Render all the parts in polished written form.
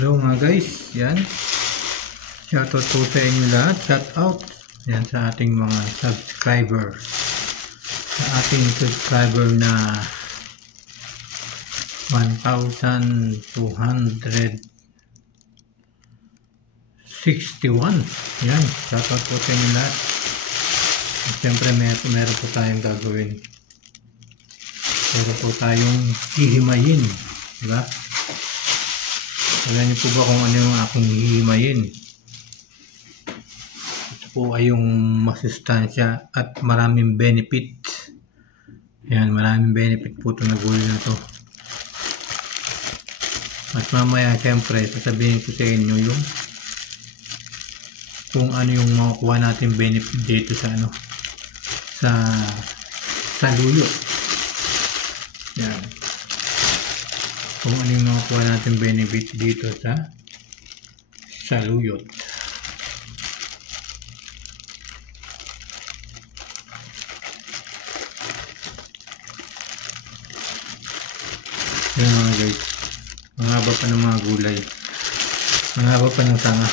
Hello mga guys, yan. Shoutout po sa inyo lahat. Shoutout yan sa ating mga subscriber. Sa ating subscriber na 1,261. Yan, shoutout po sa inyo lahat. At syempre meron po tayong gagawin. Meron po tayong hihimayin, diba? Alam niyo po ba kung ano yung aking hihimayin? Ito po ay yung masustansya at maraming benefit. Yan, maraming benefit po ito na gulay na to. At mamaya syempre sasabihin ko sa inyo yung kung ano yung makukuha natin benefit dito sa ano, sa luyo. Yan. Kung ano yung makukuha natin benefit dito sa saluyot. Yan mga guys, ang haba pa ng mga gulay, ang haba pa ng sanga.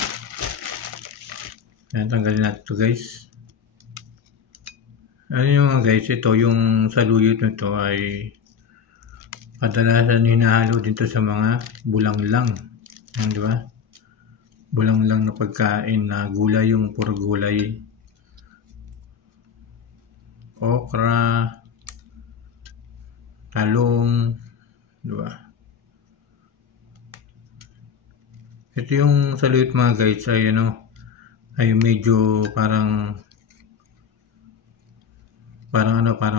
Yan, tanggalin natin ito guys. Ano yung mga guys, ito yung saluyot nito ay kadalasan hinahalo dito sa mga bulanglang. Yan, di ba? Bulanglang na pagkain na gulay, yung puro gulay. Okra, talong, di ba? Ito yung saluyot mga guys ay ano, ay medyo parang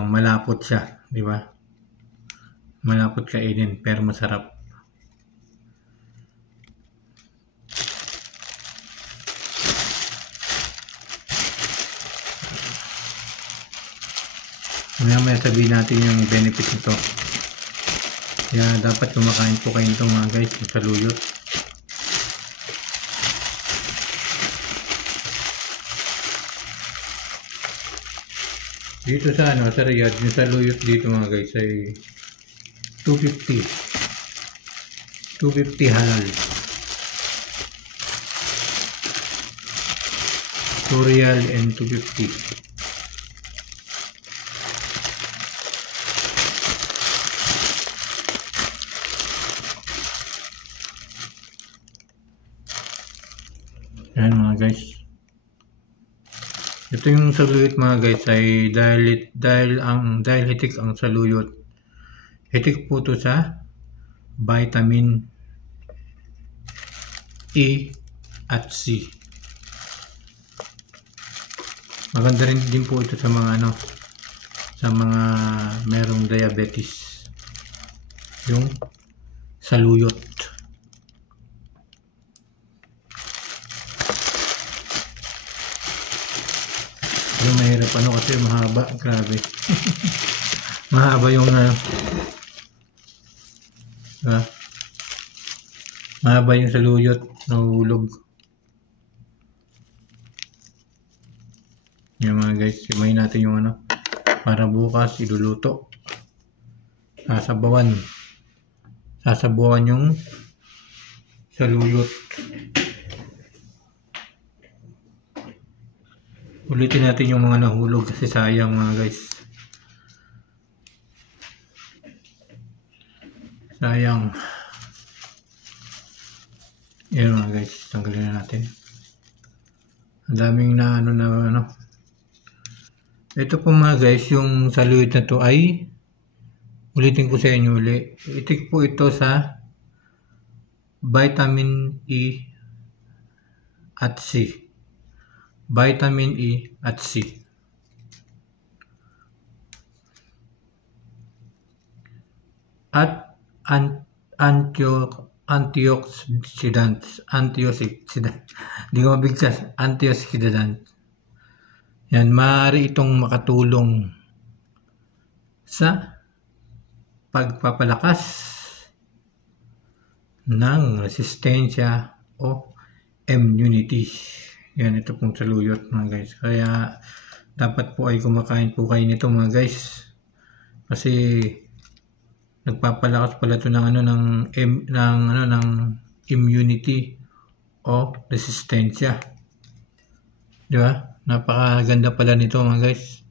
malapot siya, di ba? Malapot kainin pero masarap. May sabihin natin yung benefit nito. Kaya dapat kumakain po kayo nito mga guys, yung saluyot. Dito sa ano, sa Riyadh, yung saluyot dito mga guys ay 250 halal. 2 riyal and 250. Yan mga guys. Ito yung saluyot mga guys ay dahil hitik ang saluyot. Hitik po ito sa vitamin E at C. Maganda rin din po ito sa mga ano, sa mga merong diabetes. Yung saluyot. Yung mahirap ano kasi mahaba, grabe. Mahaba yung mahaba yung saluyot, nahulog. Yan mga guys, imayin natin yung ano para bukas iluluto. Sasabawan yung saluyot. Ulitin natin yung mga nahulog kasi sayang mga guys. Sayang. Yan mga guys, tanggalin na natin. Ang daming na ano. Ito po mga guys, yung saluyot na to ay ulitin ko sa inyo ulit. Itik po ito sa vitamin E at C. Vitamin E at C. At antioxidants. Hindi ko mabigkas. Antioxidant. Yan, maaari itong makatulong sa pagpapalakas ng resistensya o immunity. Yan, ito pong saluyot mga guys. Kaya dapat po ay kumakain po kayo nito mga guys. Kasi nagpapalakas pala ito ng immunity o resistensya. Di ba? Napakaganda pala nito mga guys.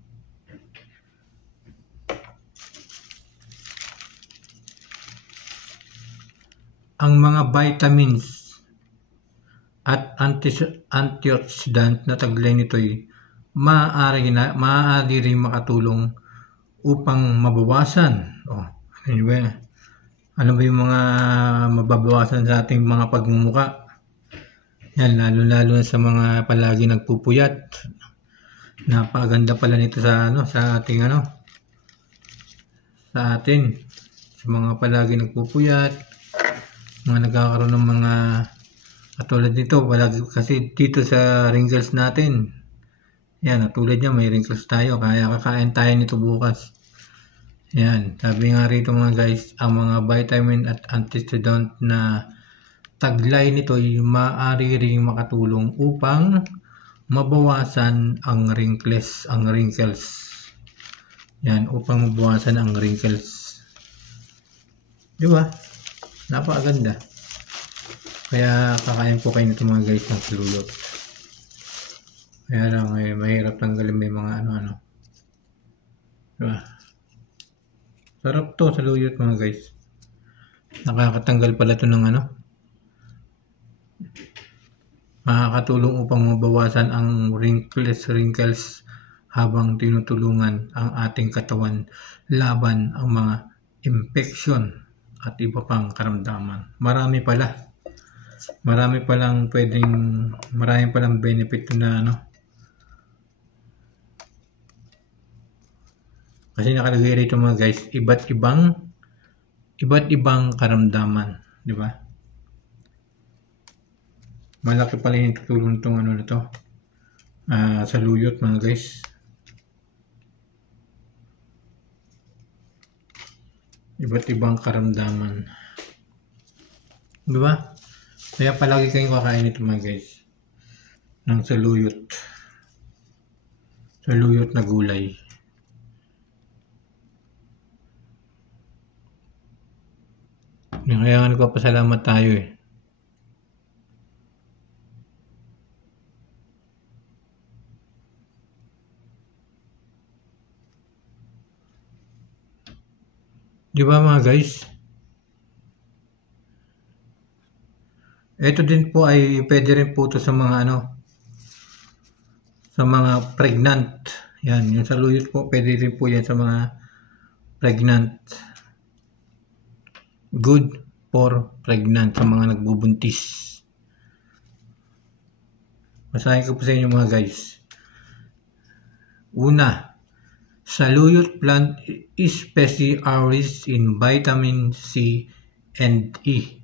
Ang mga vitamins at antioxidant na taglay nito ay maaari rin makatulong upang mabawasan. Ano ba yung mga mababawasan sa ating mga pagmumuka? Yan, lalo-lalo sa mga palagi nagpupuyat. Napakaganda pala nito sa ating sa atin. Sa mga palagi nagpupuyat, mga nagkakaroon ng mga katulad nito, kasi dito sa wrinkles natin. Yan, tulad niya may wrinkles tayo, kaya kakain tayo nito bukas. Yan, sabi nga rito mga guys, ang mga vitamin at antioxidant na taglay nito ay maaari ring makatulong upang mabawasan ang wrinkles. Yan, upang mabawasan ang wrinkles. Di ba? Napakaganda. Kaya kakain po kayo nito mga guys ng saluyot. Kaya lang mahirap tanggalin may mga ano-ano. Diba? Sarap to saluyot mga guys. Nakakatanggal pala to ng makakatulong upang mabawasan ang wrinkles habang tinutulungan ang ating katawan laban ang mga infection at iba pang karamdaman. Marami palang benefit na kasi nakalagay rito mga guys, iba't ibang karamdaman, di ba? Malaki pala yung tutulong itong saluyot mga guys. Iba't ibang karamdaman. Di ba? Kaya palagi kayong kakain ito mga guys. Ng saluyot. Saluyot na gulay. Kaya nga nagpapasalamat tayo eh. Di ba mga guys? Ito din po ay pwede rin po ito sa mga sa mga pregnant. Yan, yung saluyot po pwede rin po yan sa mga pregnant. Good for pregnant, sa mga nagbubuntis. Basahin ko po sa inyo mga guys. Una, saluyot plant species are rich in vitamin C and E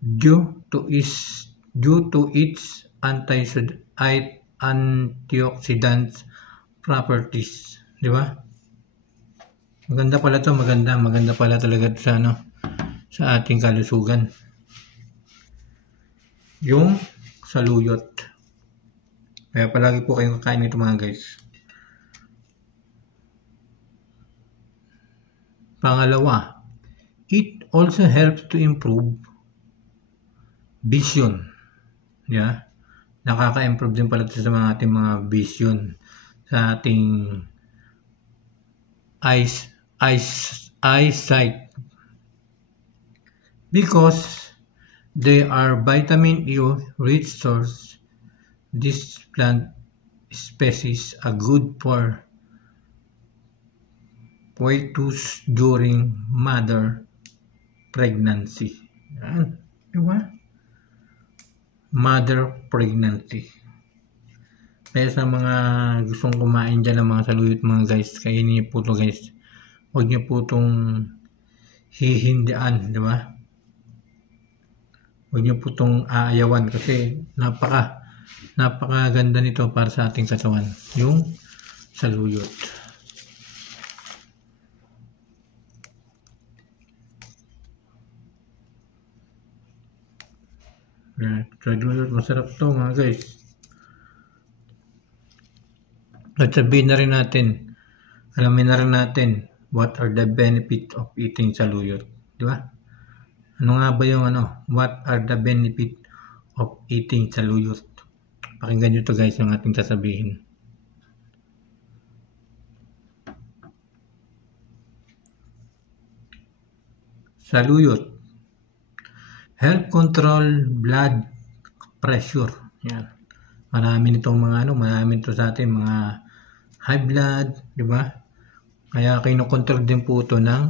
due to its antioxidant properties. Di ba? Maganda pala to, maganda pala talaga sa ating kalusugan. Yung saluyot. Kaya palagi po kayong kakain nito mga guys. Pangalawa, it also helps to improve vision. Yeah? Nakaka-improve din pala ito sa ating mga vision, sa ating eyesight. Because they are vitamin E rich source, this plant species are good for coitus during mother pregnancy. Yan, diba? Mother pregnancy. Kaya sa mga gustong kumain dyan ng mga saluyot mga guys, kainin niyo po ito guys. Huwag niyo po itong hihindian, di ba? Huwag niyo po itong aayawan kasi napakaganda nito para sa ating katawan, yung saluyot. Saluyot, masarap to mga guys. At sabihin na rin natin, alamin na rin natin what are the benefits of eating saluyot, di ba? Ano nga ba yung what are the benefit of eating saluyot? Pakinggan nyo to guys, yung ating sasabihin. Saluyot. Help control blood pressure. Yan. Marami nitong mga marami to sa atin, mga high blood, di ba? Kaya kinokontrol din po ito ng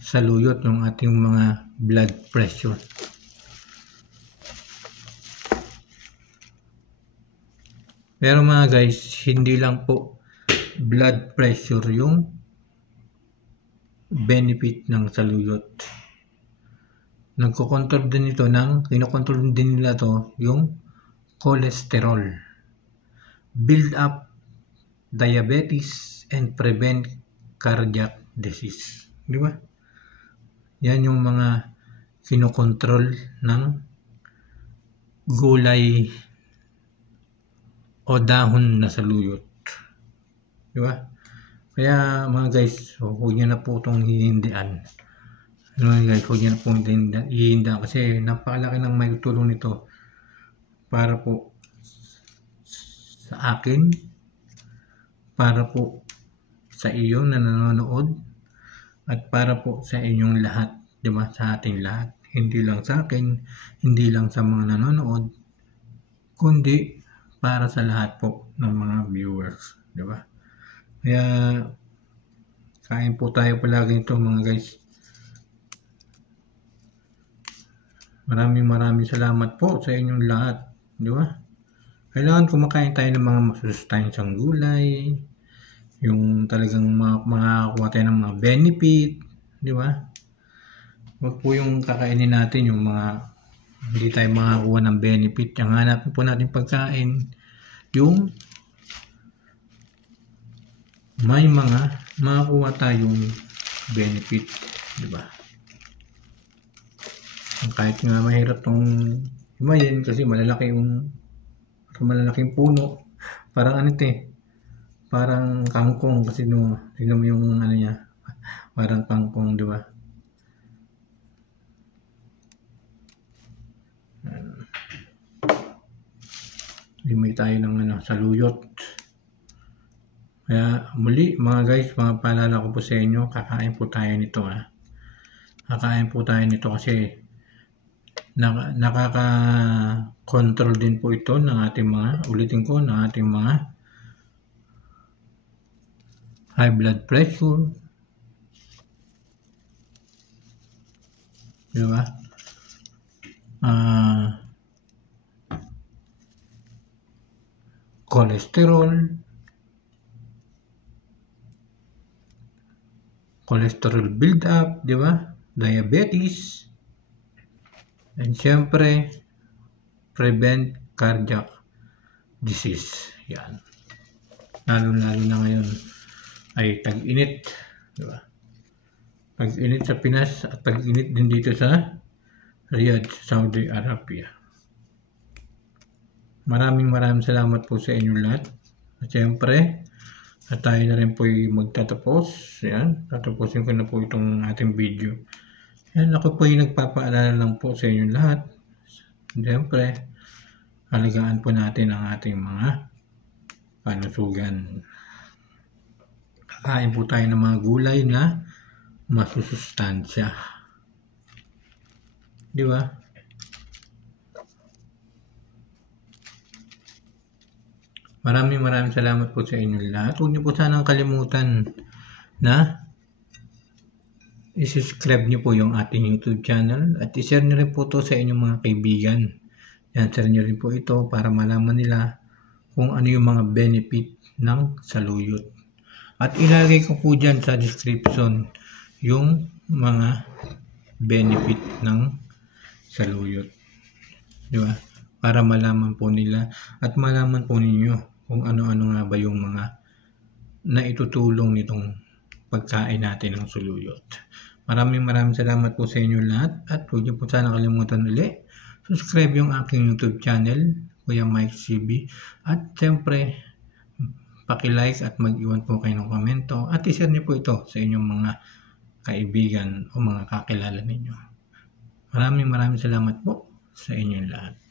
saluyot yung ating mga blood pressure. Pero mga guys, hindi lang po blood pressure yung benefit ng saluyot. Kinokontrol din nila to yung cholesterol, build up diabetes, and prevent cardiac disease. Di ba? Yan yung mga kinokontrol ng gulay o dahon na saluyot. Di ba? Kaya mga guys, huwag nyo na po itong hihindian. Guys, huwag nyo na po hihindian kasi napakalaki ng may tulong nito para po sa akin, para po sa iyo na nanonood, at para po sa inyong lahat, di ba? Sa ating lahat. Hindi lang sa akin, hindi lang sa mga nanonood, kundi para sa lahat po ng mga viewers, di ba? Kaya kain po tayo palagi ito mga guys. Maraming salamat po sa inyong lahat, di ba? Kailangan kumakain tayo ng mga masusustansyang gulay, yung talagang makakuha tayo ng mga benefit, di ba? Huwag po yung kakainin natin yung mga hindi tayo makakuha ng benefit. Yung hanapin po natin pagkain yung may mga makakuha tayong benefit, di ba? Kahit nga mahirap tong himayin kasi malalaking puno, parang parang kangkong kasi tingnan mo yung niya, parang kangkong, di ba? Limay tayo ng saluyot. Kaya muli mga guys, mga paalala ko po sa inyo, kakain po tayo nito Kakain po tayo nito kasi nakaka-control din po ito ng ating mga, ng ating mga high blood pressure, di ba? Cholesterol build up, di ba? Diabetes, and syempre prevent cardiac disease. Yan. Lalo na ngayon ay tag-init, di ba? Tag-init sa Pinas at tag-init din dito sa Riyadh, Saudi Arabia. Maraming salamat po sa inyo lahat. At syempre, at tayo na rin po magtatapos. Yan, tatapusin ko na po itong ating video. Yan, ako po nagpapaalala lang po sa inyo lahat. Syempre, alagaan po natin ang ating mga panusugan. Kakain po tayo ng mga gulay na masusustansya. Di ba? Maraming salamat po sa inyo lahat. Huwag niyo po sanang kalimutan na i-subscribe niyo po yung ating YouTube channel at i-share niyo rin po ito sa inyong mga kaibigan. I-share niyo rin po ito para malaman nila kung ano yung mga benefit ng saluyot. At ilagay ko po dyan sa description yung mga benefit ng saluyot. Di ba? Para malaman po nila at malaman po ninyo kung ano-ano nga ba yung mga naitutulong nitong pagkain natin ng saluyot. Maraming salamat po sa inyo lahat at huwag niyo po sana kalimutan ulit subscribe yung aking YouTube channel, Kuya Mike CB, at siyempre paki-like at mag-iwan po kayo ng komento at i-share niyo po ito sa inyong mga kaibigan o mga kakilala ninyo. Maraming salamat po sa inyong lahat.